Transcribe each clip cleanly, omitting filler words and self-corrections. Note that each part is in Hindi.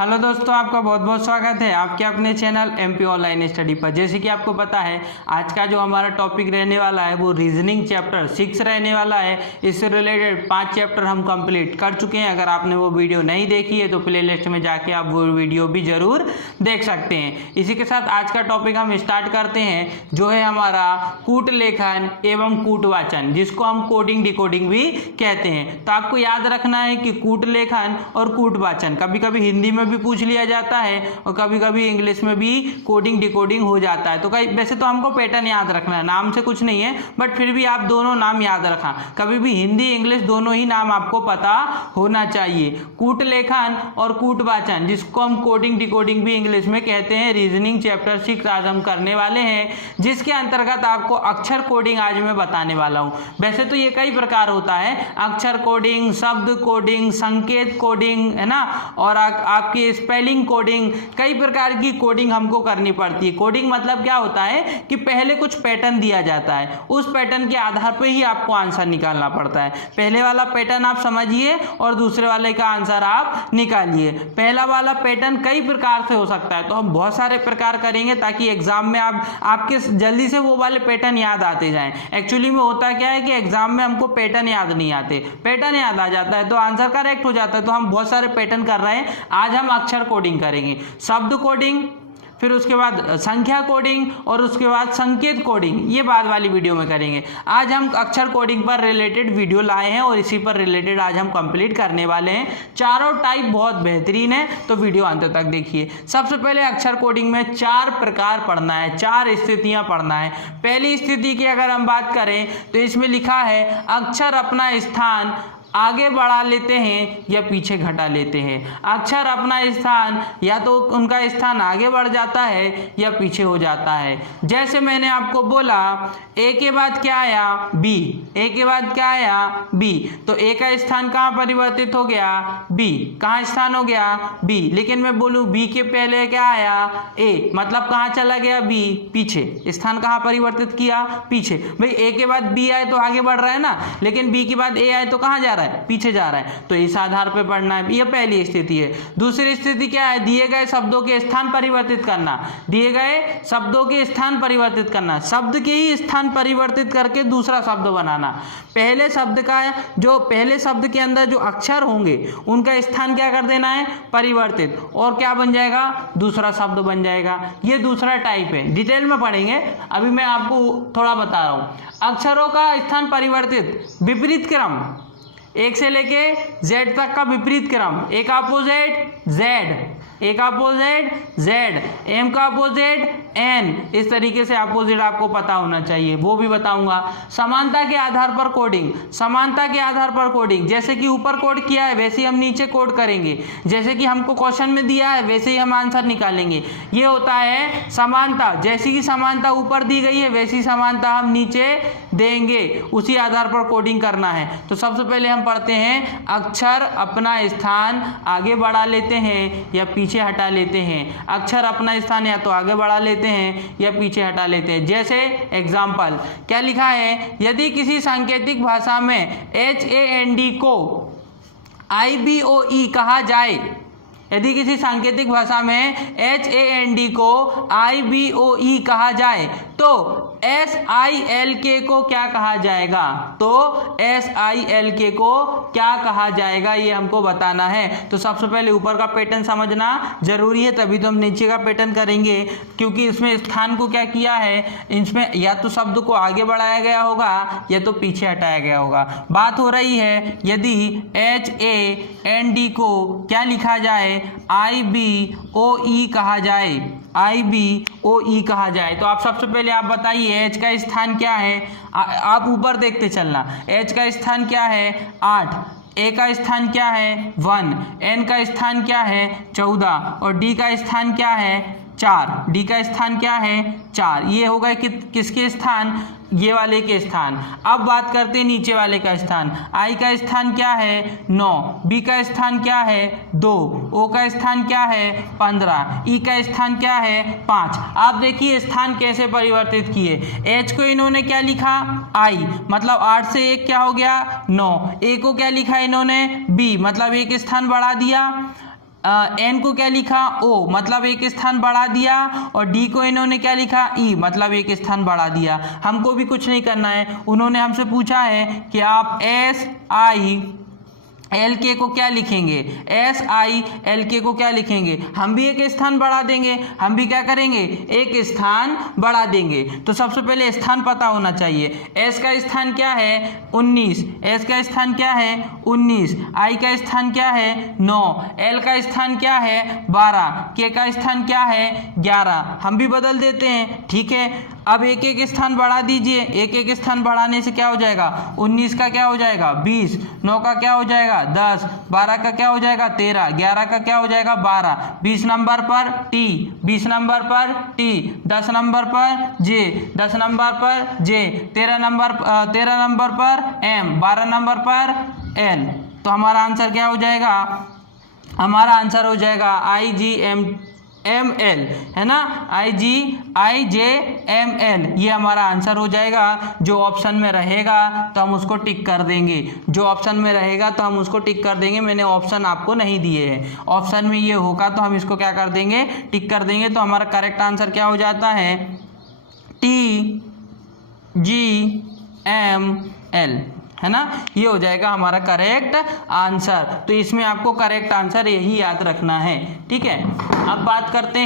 हेलो दोस्तों, आपका बहुत बहुत स्वागत है आपके अपने चैनल एमपी ऑनलाइन स्टडी पर। जैसे कि आपको पता है आज का जो हमारा टॉपिक रहने वाला है वो रीजनिंग चैप्टर 6 रहने वाला है। इससे रिलेटेड 5 चैप्टर हम कंप्लीट कर चुके हैं। अगर आपने वो वीडियो नहीं देखी है तो प्लेलिस्ट में जाके आप वो वीडियो भी जरूर देख सकते हैं। इसी के साथ आज का टॉपिक हम स्टार्ट करते हैं, जो है हमारा कूट लेखन एवं कूटवाचन, जिसको हम कोडिंग डिकोडिंग भी कहते हैं। तो आपको याद रखना है कि कूट लेखन और कूटवाचन कभी कभी हिंदी में भी पूछ लिया जाता है और कभी कभी इंग्लिश में भी कोडिंग डिकोडिंग हो जाता है। तो कई वैसे तो हमको पैटर्न याद रखना है, नाम से कुछ नहीं है, बट फिर भी आप दोनों नाम याद रखा। कभी भी हिंदी इंग्लिश दोनों ही नाम आपको पता होना चाहिए। कूट लेखन और कूटवाचन, जिसको हम कोडिंग डिकोडिंग भी इंग्लिश में कहते हैं, रीजनिंग चैप्टर 6 आज हम करने वाले हैं, जिसके अंतर्गत आपको अक्षर कोडिंग आज मैं बताने वाला हूं। वैसे तो ये कई प्रकार होता है, अक्षर कोडिंग, शब्द कोडिंग, संकेत कोडिंग, है ना, और आपकी स्पेलिंग कोडिंग, कई प्रकार की कोडिंग हमको करनी पड़ती है। कोडिंग मतलब क्या होता है कि पहले कुछ पैटर्न दिया जाता है, उस पैटर्न के आधार पर ही आपको आंसर निकालना पड़ता है। पहले वाला पैटर्न आप समझिए और दूसरे वाले का आंसर आप निकालिए। पहला वाला पैटर्न कई प्रकार से हो सकता है, तो हम बहुत सारे प्रकार करेंगे ताकि एग्जाम में आपके जल्दी से वो वाले पैटर्न याद आते जाएं। एक्चुअली में होता क्या है कि एग्जाम में हमको पैटर्न याद नहीं आते, पैटर्न याद आ जाता है तो आंसर करेक्ट हो जाता है। तो हम बहुत सारे पैटर्न कर रहे हैं। आज हम अक्षर कोडिंग करेंगे, शब्द कोडिंग, फिर उसके बाद संख्या कोडिंग और उसके बाद संकेत कोडिंग, ये बाद वाली वीडियो में करेंगे। आज हम अक्षर कोडिंग पर रिलेटेड वीडियो लाए हैं और इसी पर रिलेटेड आज हम कंप्लीट करने वाले हैं। चारों टाइप बहुत बेहतरीन है, तो वीडियो अंत तक देखिए। सबसे पहले अक्षर कोडिंग में 4 प्रकार पढ़ना है, 4 स्थितियां पढ़ना है। पहली स्थिति की अगर हम बात करें तो इसमें लिखा है अक्षर अपना स्थान आगे बढ़ा लेते हैं या पीछे घटा लेते हैं। अक्षर अपना स्थान या तो उनका स्थान आगे बढ़ जाता है या पीछे हो जाता है। जैसे मैंने आपको बोला ए के बाद क्या आया, बी, ए के बाद क्या आया, बी, तो ए का स्थान कहाँ परिवर्तित हो गया, बी, कहाँ स्थान हो गया, बी। लेकिन मैं बोलूँ बी के पहले क्या आया, ए, मतलब कहाँ चला गया, बी, पीछे। स्थान कहाँ परिवर्तित किया, पीछे। भाई ए के बाद बी आए तो आगे बढ़ रहा है ना, लेकिन बी के बाद ए आए तो कहाँ जा रहा है, पीछे जा रहा है। तो इस आधार पर पढ़ना है, यह पहली स्थिति है। दूसरी स्थिति क्या है, दिए गए शब्दों के स्थान परिवर्तित करना, दिए गए शब्दों के स्थान परिवर्तित करना, शब्द के ही स्थान परिवर्तित करके दूसरा शब्द बनाना। पहले शब्द का जो पहले शब्द के अंदर जो अक्षर होंगे उनका स्थान क्या कर देना है, परिवर्तित, और क्या बन जाएगा, दूसरा शब्द बन जाएगा। ये दूसरा टाइप है, डिटेल में पढ़ेंगे, अभी मैं आपको थोड़ा बता रहा हूं। अक्षरों का स्थान परिवर्तित, विपरीत क्रम, एक से लेके जेड तक का विपरीत क्रम, एक अपोजिट जेड, एक अपोजिट जेड, एम का अपोजिट एन, इस तरीके से अपोजिट आपको पता होना चाहिए, वो भी बताऊंगा। समानता के आधार पर कोडिंग, समानता के आधार पर कोडिंग, जैसे कि ऊपर कोड किया है वैसे ही हम नीचे कोड करेंगे, जैसे कि हमको क्वेश्चन में दिया है वैसे ही हम आंसर निकालेंगे। ये होता है समानता, जैसी की समानता ऊपर दी गई है वैसी समानता हम नीचे देंगे, उसी आधार पर कोडिंग करना है। तो सबसे पहले हम पढ़ते हैं अक्षर अपना स्थान आगे बढ़ा लेते हैं या पीछे हटा लेते हैं। अक्षर अपना स्थान या तो आगे बढ़ा लेते हैं या पीछे हटा लेते हैं। जैसे एग्जाम्पल क्या लिखा है, यदि किसी सांकेतिक भाषा में HAND को IBOE कहा जाए, यदि किसी सांकेतिक भाषा में HAND को IBOE कहा जाए तो SILK को क्या कहा जाएगा, तो SILK को क्या कहा जाएगा, ये हमको बताना है। तो सबसे पहले ऊपर का पैटर्न समझना जरूरी है, तभी तो हम नीचे का पैटर्न करेंगे, क्योंकि इसमें स्थान को क्या किया है, इसमें या तो शब्द को आगे बढ़ाया गया होगा या तो पीछे हटाया गया होगा। बात हो रही है यदि HAND को क्या लिखा जाए, IBOE कहा जाए, IBOE कहा जाए, तो आप सबसे पहले आप बताइए H का स्थान क्या है, आप ऊपर देखते चलना। H का स्थान क्या है, 8, A का स्थान क्या है, 1, N का स्थान क्या है, 14, और D का स्थान क्या है, 4, D का स्थान क्या है, 4। ये हो गए किसके स्थान, ये वाले के स्थान। अब बात करते हैं नीचे वाले का स्थान। I का स्थान क्या है, 9, B का स्थान क्या है, 2, O का स्थान क्या है, 15, E का स्थान क्या है, 5। आप देखिए स्थान कैसे परिवर्तित किए। H को इन्होंने क्या लिखा, I, मतलब 8 से 1 क्या हो गया, 9। A को क्या लिखा इन्होंने, B, मतलब एक स्थान बढ़ा दिया। एन को क्या लिखा ओ, मतलब एक स्थान बढ़ा दिया, और डी को इन्होंने क्या लिखा ई, मतलब एक स्थान बढ़ा दिया। हमको भी कुछ नहीं करना है, उन्होंने हमसे पूछा है कि आप एस आई एल के को क्या लिखेंगे, एस आई एल के को क्या लिखेंगे, हम भी एक स्थान बढ़ा देंगे, हम भी क्या करेंगे एक स्थान बढ़ा देंगे। तो सबसे पहले स्थान पता होना चाहिए, एस का स्थान क्या है 19, एस का स्थान क्या है 19, आई का स्थान क्या है 9, एल का स्थान क्या है 12, के का स्थान क्या है 11, हम भी बदल देते हैं। ठीक है, अब एक एक स्थान बढ़ा दीजिए, एक एक स्थान बढ़ाने से क्या हो जाएगा 19 का क्या हो जाएगा 20, 9 का क्या हो जाएगा 10, 12 का क्या हो जाएगा 13, 11 का क्या हो जाएगा 12, 20 नंबर पर टी, 20 नंबर पर टी, 10 नंबर पर जे, 10 नंबर पर जे, 13 नंबर पर एम, 12 नंबर पर एल। तो हमारा आंसर क्या हो जाएगा, हमारा आंसर हो जाएगा आई जी एम एल, है ना, आई जे एम एल, ये हमारा आंसर हो जाएगा। जो ऑप्शन में रहेगा तो हम उसको टिक कर देंगे, जो ऑप्शन में रहेगा तो हम उसको टिक कर देंगे। मैंने ऑप्शन आपको नहीं दिए हैं, ऑप्शन में ये होगा तो हम इसको क्या कर देंगे टिक कर देंगे। तो हमारा करेक्ट आंसर क्या हो जाता है टी जी एम एल, है ना, ये हो जाएगा हमारा करेक्ट आंसर। तो इसमें आपको करेक्ट आंसर यही याद रखना है। ठीक है, अब बात करते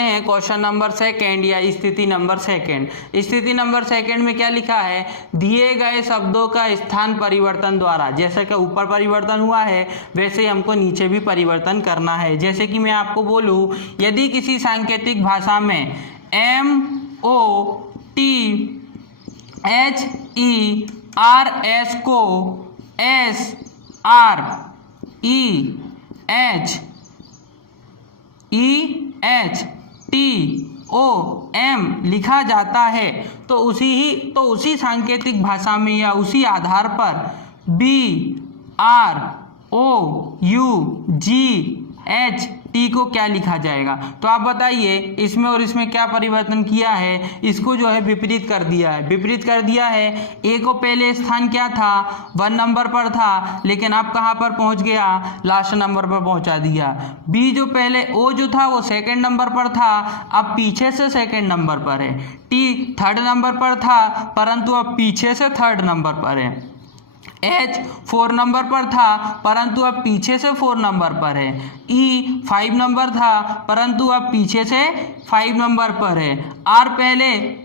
हैं क्वेश्चन नंबर सेकंड या स्थिति नंबर सेकंड। स्थिति नंबर सेकंड में क्या लिखा है, दिए गए शब्दों का स्थान परिवर्तन द्वारा, जैसे कि ऊपर परिवर्तन हुआ है वैसे ही हमको नीचे भी परिवर्तन करना है। जैसे कि मैं आपको बोलूँ, यदि किसी सांकेतिक भाषा में MOTHERS को SREHTOM लिखा जाता है, तो उसी सांकेतिक भाषा में या उसी आधार पर BROUGHT को क्या लिखा जाएगा। तो आप बताइए, इसमें और इसमें क्या परिवर्तन किया है, इसको जो है विपरीत कर दिया है। ए को पहले स्थान क्या था 1 नंबर पर था, लेकिन अब कहाँ पर पहुँच गया, लास्ट नंबर पर पहुँचा दिया। बी जो पहले ओ जो था वो 2nd नंबर पर था, अब पीछे से 2nd नंबर पर है। टी 3rd नंबर पर था, परंतु अब पीछे से 3rd नंबर पर है। H 4 नंबर पर था, परंतु अब पीछे से 4 नंबर पर है। E 5 नंबर था, परंतु अब पीछे से 5 नंबर पर है। R पहले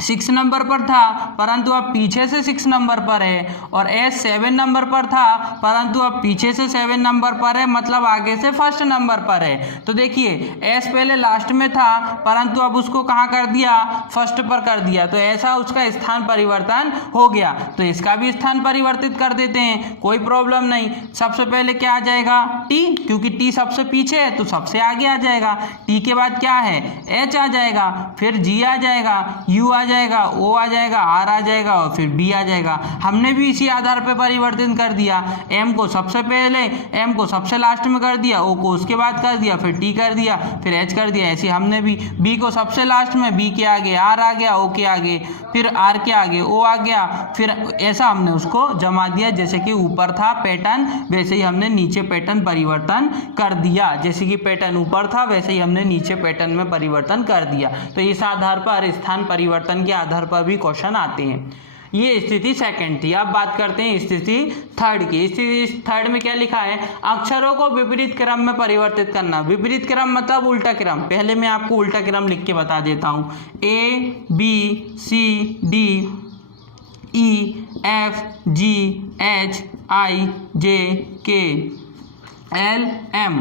6 नंबर पर था, परंतु अब पीछे से 6 नंबर पर है। और S 7 नंबर पर था, परंतु अब पीछे से 7 नंबर पर है, मतलब आगे से 1st नंबर पर है। तो देखिए, S पहले लास्ट में था, परंतु अब उसको कहाँ कर दिया 1st पर कर दिया, तो ऐसा उसका स्थान परिवर्तन हो गया। तो इसका भी स्थान परिवर्तित कर देते हैं, कोई प्रॉब्लम नहीं। सबसे पहले क्या आ जाएगा T, क्योंकि T सबसे पीछे है तो सबसे आगे आ जाएगा। T के बाद क्या है H आ जाएगा, फिर G आ जाएगा, U आ जाएगा, O आ जाएगा, R आ जाएगा और फिर B आ जाएगा। हमने भी इसी आधार पर परिवर्तन कर दिया। M को सबसे पहले, M को सबसे लास्ट में कर दिया, O को उसके बाद कर दिया, फिर T कर दिया, फिर H कर दिया। ऐसे हमने भी B को सबसे लास्ट में, B के आगे R आ गया, O के आगे, फिर R के आगे O आ गया, फिर ऐसा हमने उसको जमा दिया। जैसे कि ऊपर था पैटर्न, वैसे ही हमने नीचे पैटर्न परिवर्तन कर दिया। जैसे कि पैटर्न ऊपर था वैसे ही हमने नीचे पैटर्न में परिवर्तन कर दिया। तो इस आधार पर स्थान परिवर्तन के आधार पर भी क्वेश्चन आते हैं। ये स्थिति सेकंड थी। अब बात करते हैं स्थिति थर्ड की। स्थिति थर्ड में क्या लिखा है, अक्षरों को विपरीत क्रम में परिवर्तित करना। विपरीत क्रम मतलब उल्टा क्रम। पहले मैं आपको उल्टा क्रम लिख के बता देता हूँ। ABCDEFGHIJKLM,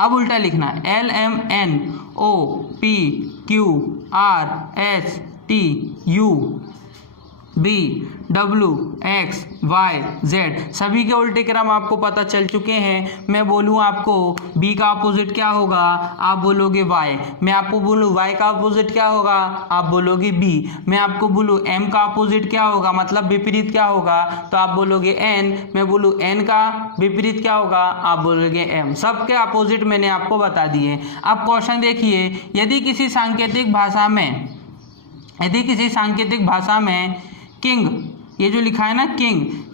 अब उल्टा लिखना LMNOPQRSTUVWXYZ। सभी के उल्टे क्रम आपको पता चल चुके हैं। मैं बोलूँ आपको B का अपोजिट क्या होगा, आप बोलोगे Y। मैं आपको बोलूँ Y का अपोजिट क्या होगा, आप बोलोगे B। मैं आपको बोलूँ M का अपोजिट क्या होगा, मतलब विपरीत क्या होगा, तो आप बोलोगे N। मैं बोलूँ N का विपरीत क्या होगा, आप बोलोगे M। सबके अपोजिट मैंने आपको बता दिए। अब क्वेश्चन देखिए, यदि किसी सांकेतिक भाषा में किंग, ये जो लिखा है ना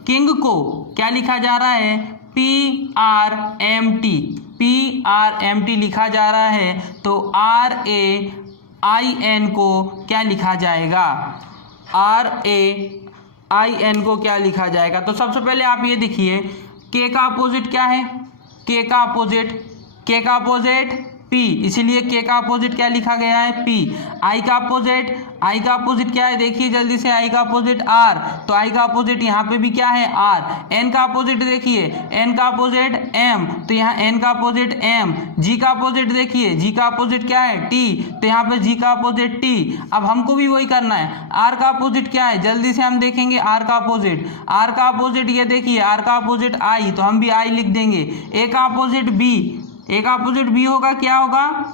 किंग को क्या लिखा जा रहा है PRMT, PRMT लिखा जा रहा है तो RAIN को क्या लिखा जाएगा, RAIN को क्या लिखा जाएगा। तो सबसे पहले आप ये देखिए K का अपोजिट क्या है, K का अपोजिट P, इसीलिए K का अपोजिट क्या लिखा गया है P। I का अपोजिट क्या है, देखिए जल्दी से, I का अपोजिट R, तो I का अपोजिट यहाँ पे भी क्या है R। N का अपोजिट देखिए, N का अपोजिट M, तो यहाँ N का अपोजिट M। G का अपोजिट देखिए, G का अपोजिट क्या है T, तो यहाँ पे G का अपोजिट T। अब हमको भी वही करना है। R का अपोजिट क्या है, जल्दी से हम देखेंगे R का अपोजिट ये देखिए, R का अपोजिट I, तो हम भी I लिख देंगे। A का अपोजिट B होगा, क्या होगा,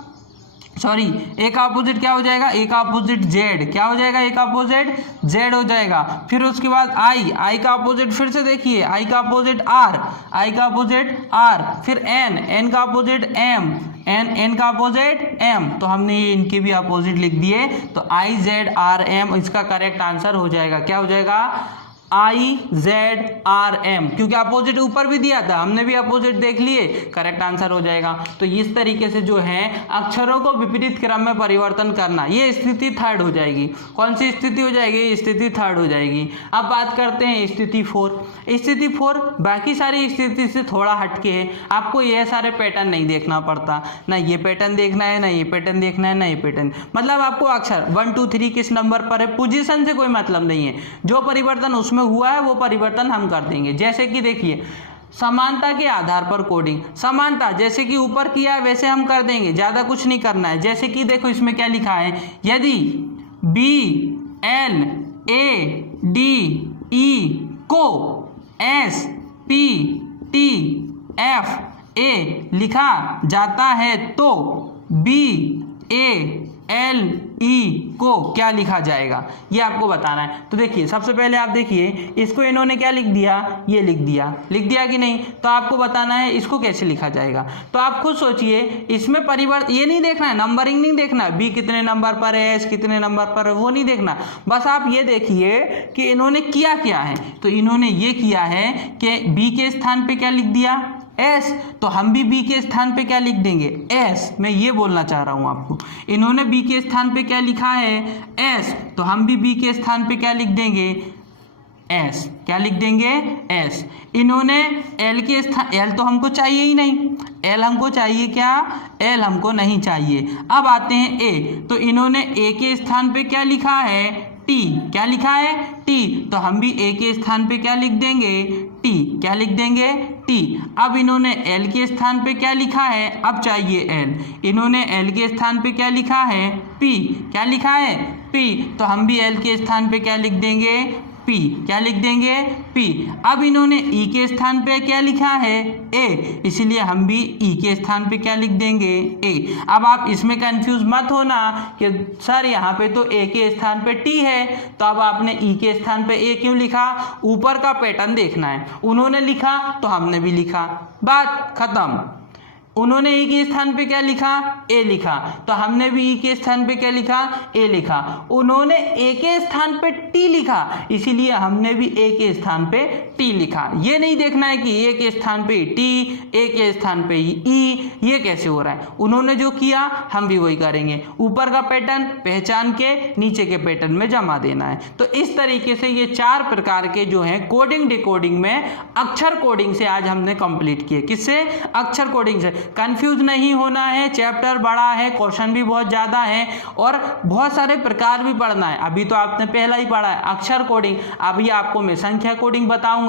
सॉरी, A का अपोजिट क्या हो जाएगा, A का अपोजिट Z, क्या हो जाएगा, A का अपोजिट Z हो जाएगा। फिर उसके बाद I का अपोजिट फिर से देखिए, I का अपोजिट R, फिर N का अपोजिट M, N का अपोजिट M, तो हमने ये इनके भी अपोजिट लिख दिए, तो IZRM इसका करेक्ट आंसर हो जाएगा। क्या हो जाएगा, IZRM, क्योंकि अपोजिट ऊपर भी दिया था, हमने भी अपोजिट देख लिए, करेक्ट आंसर हो जाएगा। तो इस तरीके से जो है अक्षरों को विपरीत क्रम में परिवर्तन करना, ये स्थिति थर्ड हो जाएगी। कौन सी स्थिति हो जाएगी, स्थिति थर्ड हो जाएगी। अब बात करते हैं स्थिति फोर। स्थिति फोर बाकी सारी स्थिति से थोड़ा हटके है, आपको यह सारे पैटर्न नहीं देखना पड़ता, ना ये पैटर्न देखना है, ना ये पैटर्न देखना है, ना ये पैटर्न, मतलब आपको अक्षर 1 2 3 किस नंबर पर है, पोजीशन से कोई मतलब नहीं है, जो परिवर्तन उसमें हुआ है वो परिवर्तन हम कर देंगे। जैसे कि देखिए समानता के आधार पर कोडिंग, समानता जैसे कि ऊपर किया है वैसे हम कर देंगे, ज्यादा कुछ नहीं करना है। जैसे कि देखो इसमें क्या लिखा है, यदि BLADE को SPTFA लिखा जाता है तो BALE को क्या लिखा जाएगा, ये आपको बताना है। तो देखिए सबसे पहले आप देखिए, इसको इन्होंने क्या लिख दिया, ये लिख दिया कि नहीं, तो आपको बताना है इसको कैसे लिखा जाएगा। तो आप खुद सोचिए, इसमें परिवर्तन ये नहीं देखना है, नंबरिंग नहीं देखना है, B कितने नंबर पर है, S कितने नंबर पर है, वो नहीं देखना, बस आप ये देखिए कि इन्होंने किया क्या है। तो इन्होंने ये किया है कि B के स्थान पे क्या लिख दिया, S, तो हम भी B के स्थान पे क्या लिख देंगे, S। मैं ये बोलना चाह रहा हूं आपको, इन्होंने B के स्थान पे क्या लिखा है, S, तो हम भी B के स्थान पे क्या लिख देंगे, S, क्या लिख देंगे, S। इन्होंने L के स्थान, L तो हमको चाहिए ही नहीं, L हमको चाहिए क्या, L हमको नहीं चाहिए। अब आते हैं A, तो इन्होंने A के स्थान पे क्या लिखा है, T, क्या लिखा है T, तो हम भी A के स्थान पे क्या लिख देंगे, T, क्या लिख देंगे, T। अब इन्होंने L के स्थान पे क्या लिखा है, अब चाहिए L, इन्होंने L के स्थान पे क्या लिखा है, P, क्या लिखा है P, तो हम भी L के स्थान पे क्या लिख देंगे, P, क्या लिख देंगे P। अब इन्होंने E के स्थान पे क्या लिखा है, A, इसीलिए हम भी E के स्थान पे क्या लिख देंगे, A। अब आप इसमें कंफ्यूज मत होना कि सर यहाँ पे तो A के स्थान पे T है, तो अब आपने E के स्थान पे A क्यों लिखा, ऊपर का पैटर्न देखना है, उन्होंने लिखा तो हमने भी लिखा, बात खत्म। उन्होंने ई के स्थान पे क्या लिखा, ए लिखा, तो हमने भी ई के स्थान पे क्या लिखा, ए लिखा। उन्होंने ए के स्थान पे टी लिखा, इसीलिए हमने भी ए के स्थान पे टी लिखा। ये नहीं देखना है कि ए के स्थान पे टी, ए के स्थान पे ई, ये कैसे हो रहा है। उन्होंने जो किया हम भी वही करेंगे, ऊपर का पैटर्न पहचान के नीचे के पैटर्न में जमा देना है। तो इस तरीके से ये 4 प्रकार के जो है कोडिंग डिकोडिंग में अक्षर कोडिंग से आज हमने कंप्लीट किए। किससे, अक्षर कोडिंग से। कंफ्यूज नहीं होना है, चैप्टर बड़ा है, क्वेश्चन भी बहुत ज़्यादा है और बहुत सारे प्रकार भी पढ़ना है। अभी तो आपने पहला ही पढ़ा है अक्षर कोडिंग, अभी आपको मैं संख्या कोडिंग बताऊंगा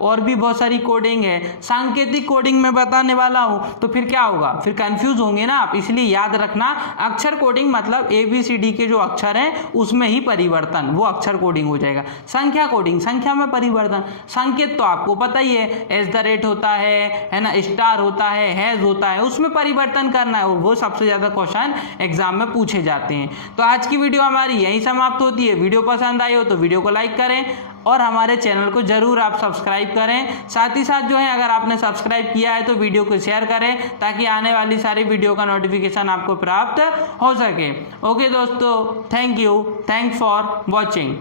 और भी बहुत सारी कोडिंग है, सांकेतिक कोडिंग में बताने वाला हूं। तो फिर क्या होगा, फिर कंफ्यूज होंगे ना आप। इसलिए याद रखना अक्षर कोडिंग मतलब ABCD के जो अक्षर हैं उसमें ही परिवर्तन, वो अक्षर कोडिंग हो जाएगा। संख्या कोडिंग, संख्या में परिवर्तन। संकेत तो आपको पता ही है, @ होता है ना, स्टार होता है, हैज होता है, उसमें परिवर्तन करना है और वो सबसे ज्यादा क्वेश्चन एग्जाम में पूछे जाते हैं। तो आज की वीडियो हमारी यहीं समाप्त होती है। वीडियो पसंद आई हो तो वीडियो को लाइक करें और हमारे चैनल को जरूर आप सब्सक्राइब करें। साथ ही साथ जो है अगर आपने सब्सक्राइब किया है तो वीडियो को शेयर करें ताकि आने वाली सारी वीडियो का नोटिफिकेशन आपको प्राप्त हो सके। ओके दोस्तों, thank you, thanks for watching.